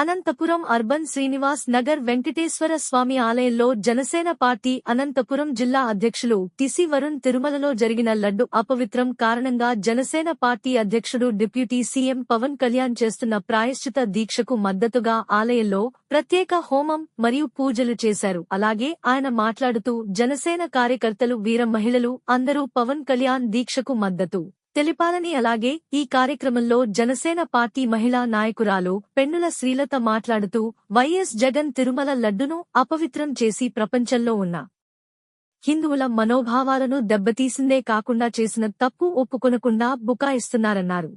Anantapuram urban Srinivas Nagar Venkateswara స్వామి ఆలయంలో Janasena party Anantapuram జిల్లా అధ్యక్షులు టిసి వరుణ్ తిరుమలలో జరిగిన లడ్డు అపవిత్రం కారణంగా జనసేన పార్టీ అధ్యక్షుడు డిప్యూటీ సీఎం పవన్ కళ్యాణ్ చేస్తున్న ప్రాయశ్చిత దీక్షకు మద్దతుగా ఆలయంలో ప్రత్యేక హోమం మరియు పూజలు చేశారు. అలాగే ఆయన మాట్లాడుతూ జనసేన కార్యకర్తలు, వీర మహిళలు అందరూ పవన్ కళ్యాణ్ దీక్షకు మద్దతు తెలిపాలని, అలాగే ఈ కార్యక్రమంలో జనసేన పార్టీ మహిళా నాయకురాలు పెన్నుల శ్రీలత మాట్లాడుతూ వైఎస్ జగన్ తిరుమల లడ్డును అపవిత్రం చేసి ప్రపంచంలో ఉన్న హిందువుల మనోభావాలను దెబ్బతీసిందే కాకుండా చేసిన తప్పు ఒప్పుకొనకుండా బుకాయిస్తున్నారన్నారు.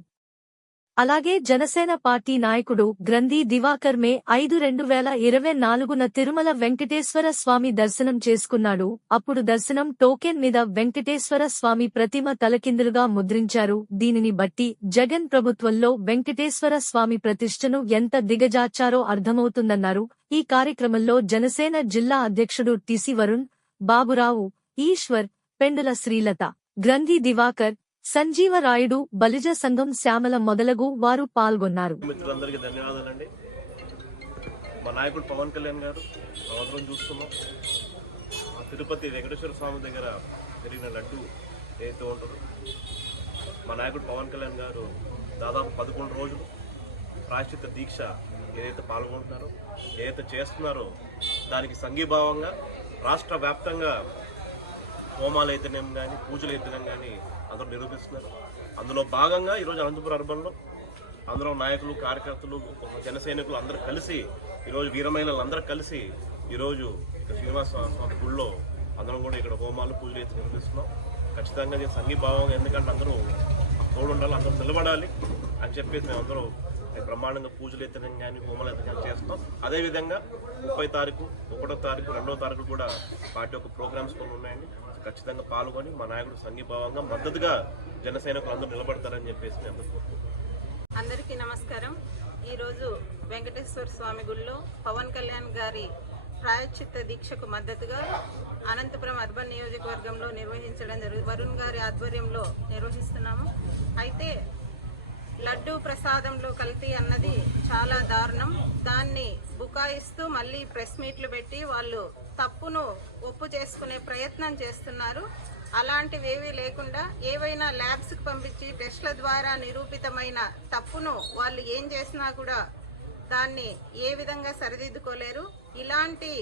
అలాగే జనసేన పార్టీ నాయకుడు గ్రంథి దివాకర్ మే 5, 2024న తిరుమల వెంకటేశ్వర స్వామి దర్శనం చేసుకున్నాడు. అప్పుడు దర్శనం టోకెన్ మీద వెంకటేశ్వర స్వామి ప్రతిమ తలకిందులుగా ముద్రించారు. దీనిని బట్టి జగన్ ప్రభుత్వంలో వెంకటేశ్వర స్వామి ప్రతిష్టను ఎంత దిగజార్చారో అర్థమవుతుందన్నారు. ఈ కార్యక్రమంలో జనసేన జిల్లా అధ్యక్షుడు టిసి వరుణ్, బాబురావు, ఈశ్వర్, పెండుల శ్రీలత, గ్రంథి దివాకర్, సంజీవరాయుడు, బలిజ సంఘం శ్యామల మొదలగు వారు పాల్గొన్నారు. మిత్రులందరికీ ధన్యవాదాలండి. మా నాయకుడు పవన్ కళ్యాణ్ గారు అవసరం చూస్తున్నాం. తిరుపతి వెంకటేశ్వర స్వామి దగ్గర జరిగిన లడ్డు ఏదైతే ఉంటుందో, మా నాయకుడు పవన్ కళ్యాణ్ గారు దాదాపు 11 రోజులు ప్రాయశ్చిత్త దీక్ష ఏదైతే పాల్గొంటున్నారో, ఏదైతే చేస్తున్నారో దానికి సంఘీభావంగా రాష్ట్ర వ్యాప్తంగా హోమాలు అయితేనేం కానీ, పూజలు అయితేనేం కానీ అందరూ నిరూపిస్తున్నారు. అందులో భాగంగా ఈరోజు అనంతపురం అర్బన్లో అందరూ నాయకులు, కార్యకర్తలు, జన సైనికులు అందరూ కలిసి, ఈరోజు వీరమహిళలు అందరూ కలిసి ఈరోజు శ్రీనివాస స్వామి గుళ్ళో అందరం కూడా ఇక్కడ హోమాలు, పూజలు అయితే నిర్వహిస్తున్నాం. ఖచ్చితంగా దీని సంఘీభావంగా, ఎందుకంటే అందరూ తోడుండాలి, అందరూ నిలబడాలి అని చెప్పేసి మేము అందరూ బ్రహ్మాండంగా పూజలు అయితే కానీ, హోమాలు అయితే కానీ చేస్తాం. అదేవిధంగా 30 తారీఖు, 1వ తారీఖు, 2వ తారీఖు కూడా పార్టీ యొక్క ప్రోగ్రామ్స్ కొన్ని ఉన్నాయండి. ఖచ్చితంగా పాల్గొని మా నాయకుడు సంఘీభావంగా మద్దతుగా జన సైనికులు అందరూ నిలబడతారని చెప్పేసి మేము అందరికీ నమస్కారం. ఈరోజు వెంకటేశ్వర స్వామి గుడిలో పవన్ కళ్యాణ్ గారి ప్రాయశ్చిత్త దీక్షకు మద్దతుగా అనంతపురం అర్బన్ నియోజకవర్గంలో నిర్వహించడం జరుగుతుంది. వరుణ్ గారి ఆధ్వర్యంలో నిర్వహిస్తున్నాము. అయితే లడ్డూ ప్రసాదంలో కల్తీ అన్నది చాలా దారుణం. దాన్ని బుకాయిస్తూ మళ్ళీ ప్రెస్ మీట్లు పెట్టి వాళ్ళు తప్పును ఒప్పు చేసుకునే ప్రయత్నం చేస్తున్నారు. అలాంటివేవీ లేకుండా ఏవైనా ల్యాబ్స్కి పంపించి టెస్ట్ల ద్వారా నిరూపితమైన తప్పును వాళ్ళు ఏం చేసినా కూడా దాన్ని ఏ విధంగా సరిదిద్దుకోలేరు. ఇలాంటి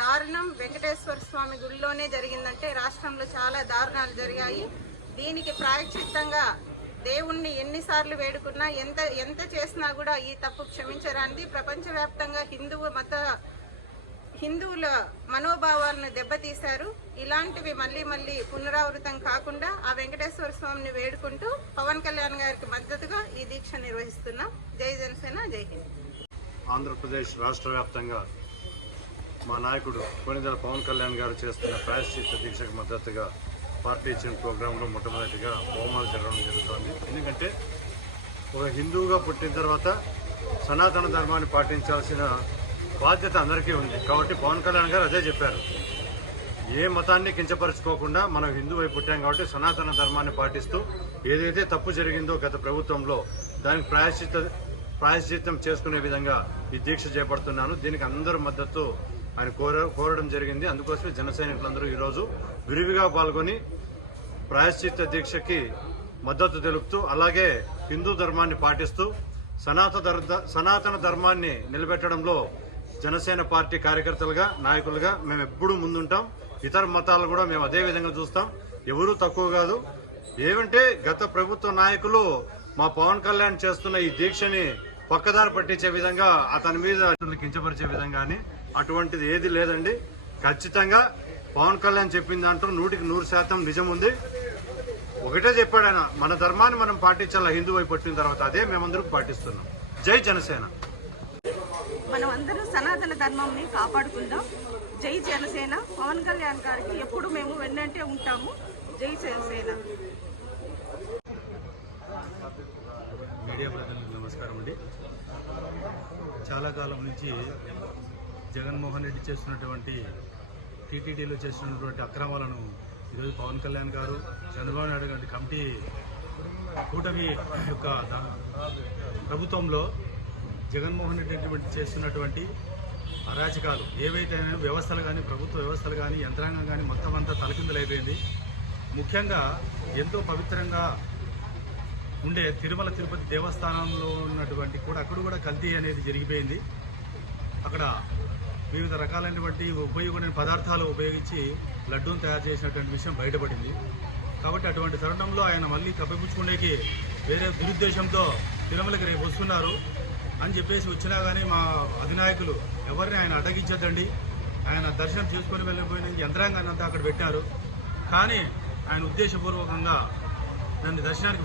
దారుణం వెంకటేశ్వర స్వామి గుడిలోనే జరిగిందంటే రాష్ట్రంలో చాలా దారుణాలు జరిగాయి. దీనికి ప్రాయశ్చిత్తంగా దేవుణ్ణి ఎన్నిసార్లు వేడుకున్నా, ఎంత చేసినా కూడా ఈ తప్పు క్షమించరానిది. ప్రపంచవ్యాప్తంగా హిందువుల మనోభావాలను దెబ్బతీశారు. ఇలాంటివి మళ్ళీ పునరావృతం కాకుండా ఆ వెంకటేశ్వర స్వామిని వేడుకుంటూ పవన్ కళ్యాణ్ గారికి మద్దతుగా ఈ దీక్ష నిర్వహిస్తున్నాం. జై జనసేన, జై హింద్. ఆంధ్రప్రదేశ్ రాష్ట్ర వ్యాప్తంగా మా నాయకుడు కొనిదెల పవన్ కళ్యాణ్ గారు చేస్తున్న ప్రాయశ్చిత్త దీక్షకు మద్దతుగా పార్టీ ఇచ్చిన ప్రోగ్రాంలో మొట్టమొదటిగా హోమాలు జరగడం జరుగుతుంది. ఎందుకంటే ఒక హిందువుగా పుట్టిన తర్వాత సనాతన ధర్మాన్ని పాటించాల్సిన బాధ్యత అందరికీ ఉంది. కాబట్టి పవన్ కళ్యాణ్ గారు అదే చెప్పారు, ఏ మతాన్ని కించపరుచుకోకుండా మనం హిందువై పుట్టాం కాబట్టి సనాతన ధర్మాన్ని పాటిస్తూ ఏదైతే తప్పు జరిగిందో గత ప్రభుత్వంలో దానికి ప్రాయశ్చిత్తం చేసుకునే విధంగా ఈ దీక్ష చేపడుతున్నాను. దీనికి అందరూ మద్దతు ఆయన కోరడం జరిగింది. అందుకోసమే జన సైనికులందరూ ఈరోజు విరివిగా పాల్గొని ప్రాయశ్చిత్త దీక్షకి మద్దతు తెలుపుతూ, అలాగే హిందూ ధర్మాన్ని పాటిస్తూ సనాతన ధర్మాన్ని నిలబెట్టడంలో జనసేన పార్టీ కార్యకర్తలుగా, నాయకులుగా మేము ఎప్పుడూ ముందుంటాం. ఇతర మతాలు కూడా మేము అదే విధంగా చూస్తాం. ఎవరూ తక్కువ కాదు. ఏమంటే గత ప్రభుత్వ నాయకులు మా పవన్ కళ్యాణ్ చేస్తున్న ఈ దీక్షని పక్కదారి పట్టించే విధంగా, అతని మీద కించపరిచే విధంగాని అటువంటిది ఏది లేదండి. ఖచ్చితంగా పవన్ కళ్యాణ్ చెప్పిన దాంట్లో 100% నిజం ఉంది. ఒకటే చెప్పాడు ఆయన, మన ధర్మాన్ని మనం పాటించాలా హిందూ వైపు పట్టిన తర్వాత. అదే మేమందరం పాటిస్తున్నాం. జై జనసేన. మనం అందరూ సనాతన ధర్మంని కాపాడుకుందాం. జై జనసేన. పవన్ కళ్యాణ్ గారికి ఎప్పుడు మేము వెన్నంటే ఉంటాము. జై జనసేన. మీడియా ప్రతినిధులకు నమస్కారం అండి. చాలా కాలం నుంచి జగన్మోహన్ రెడ్డి చేస్తున్నటువంటి టీటీడీలో చేస్తున్నటువంటి అక్రమాలను ఈరోజు పవన్ కళ్యాణ్ గారు, చంద్రబాబు నాయుడు గారి కమిటీ కూటమి యొక్క ప్రభుత్వంలో జగన్మోహన్ రెడ్డి చేస్తున్నటువంటి అరాచకాలు ఏవైతే వ్యవస్థలు కానీ ప్రభుత్వ వ్యవస్థలు కానీ యంత్రాంగం కానీ మొత్తం అంతా తలకిందులైపోయింది. ముఖ్యంగా ఎంతో పవిత్రంగా ఉండే తిరుమల తిరుపతి దేవస్థానంలో ఉన్నటువంటి అక్కడ కూడా కల్తీ అనేది జరిగిపోయింది. అక్కడ వివిధ రకాలైనటువంటి ఉపయోగమైన పదార్థాలు ఉపయోగించి లడ్డూను తయారు చేసినటువంటి విషయం బయటపడింది. కాబట్టి అటువంటి తరుణంలో ఆయన మళ్ళీ కప్పిపుచ్చుకునేకి వేరే దురుద్దేశంతో తిరుమలకి రేపు వస్తున్నారు అని చెప్పేసి వచ్చినా కానీ మా అధినాయకులు ఎవరిని ఆయన అడ్డగించద్దండి, ఆయన దర్శనం చేసుకొని వెళ్ళిపోయిన యంత్రాంగాన్ని అంతా అక్కడ పెట్టారు. కానీ ఆయన ఉద్దేశపూర్వకంగా నన్ను దర్శనానికి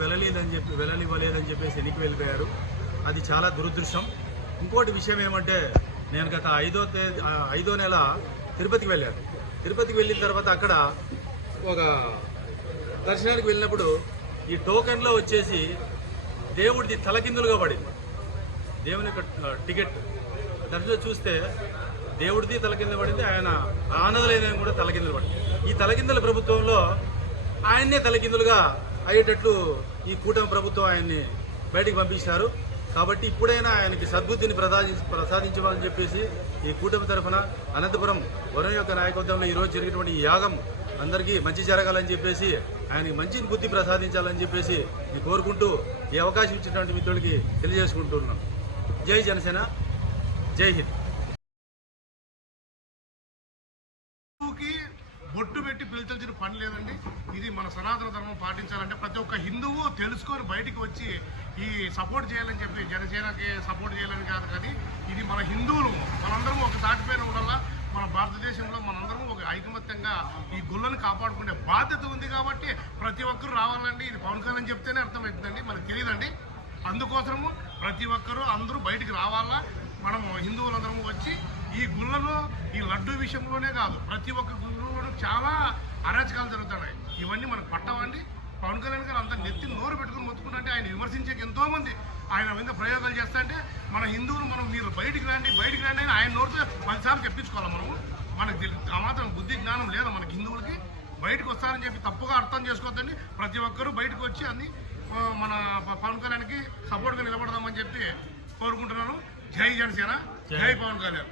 వెళ్ళనివ్వలేదని చెప్పేసి ఎన్నిక వెళ్ళిపోయారు. అది చాలా దురదృష్టం. ఇంకోటి విషయం ఏమంటే, నేను గత 5వ నెల తిరుపతికి వెళ్ళాను. తిరుపతికి వెళ్ళిన తర్వాత అక్కడ ఒక దర్శనానికి వెళ్ళినప్పుడు ఈ టోకెన్లో వచ్చేసి దేవుడిది తలకిందులుగా పడింది. దేవుని యొక్క టికెట్ దర్శనం చూస్తే దేవుడిది తలకిందులు పడింది, ఆయన ఆనందలేదని కూడా తలకిందులు పడింది. ఈ తలకిందుల ప్రభుత్వంలో ఆయన్నే తలకిందులుగా అయ్యేటట్లు ఈ కూటమి ప్రభుత్వం ఆయన్ని బయటికి పంపించారు. కాబట్టి ఇప్పుడైనా ఆయనకి సద్బుద్ధిని ప్రసాదించమని చెప్పేసి ఈ కూటమి తరఫున అనంతపురం వరుణ్ యొక్క నాయకత్వంలో ఈరోజు జరిగినటువంటి ఈ యాగం అందరికీ మంచి జరగాలని చెప్పేసి, ఆయనకి మంచి బుద్ధి ప్రసాదించాలని చెప్పేసి నేను కోరుకుంటూ ఈ అవకాశం ఇచ్చినటువంటి మిత్రులకి తెలియజేసుకుంటున్నాం. జై జనసేన, జై హింద్. బొట్టు పెట్టి పిలిచాల్సిన పని లేదండి. ఇది మన సనాతన ధర్మం పాటించాలంటే ప్రతి ఒక్క హిందువు తెలుసుకొని బయటికి వచ్చి ఈ సపోర్ట్ చేయాలని చెప్పి జనసేనకి సపోర్ట్ చేయాలని కాదు, కానీ ఇది మన హిందువులు మనందరం ఒక తాటిపైన ఉండాలా. మన భారతదేశంలో మనందరం ఒక ఐకమత్యంగా ఈ గుళ్ళని కాపాడుకునే బాధ్యత ఉంది. కాబట్టి ప్రతి ఒక్కరు రావాలండి. ఇది పవన్ కళ్యాణ్ చెప్తేనే అర్థమవుతుందండి, మనకు తెలియదండి. అందుకోసము ప్రతి ఒక్కరూ అందరూ బయటికి రావాలా. మనము హిందువులందరము వచ్చి ఈ గుళ్ళలో ఈ లడ్డు విషయంలోనే కాదు, ప్రతి ఒక్క గుళ్ళలోనూ చాలా అరాచకాలు జరుగుతున్నాయి. ఇవన్నీ మనకు పట్టవండి. పవన్ కళ్యాణ్ గారు అంత నెత్తి నోరు పెట్టుకుని మొత్తుకుంటే ఆయన విమర్శించే ఎంతోమంది ఆయన మీద ప్రయోగాలు చేస్తుంటే మన హిందువులు మీరు బయటికి రండి అని ఆయన నోరుతో 10 సార్లు చెప్పించుకోవాలి. మనకు ఆ మాత్రం బుద్ధి జ్ఞానం లేదా మనకి హిందువులకి. బయటకు వస్తారని చెప్పి తప్పుగా అర్థం చేసుకోవద్దండి. ప్రతి ఒక్కరూ బయటకు వచ్చి అన్ని మన పవన్ కళ్యాణ్కి సపోర్ట్గా నిలబడదామని చెప్పి కోరుకుంటున్నాను. జై జనసేన, జై పవన్ కళ్యాణ్.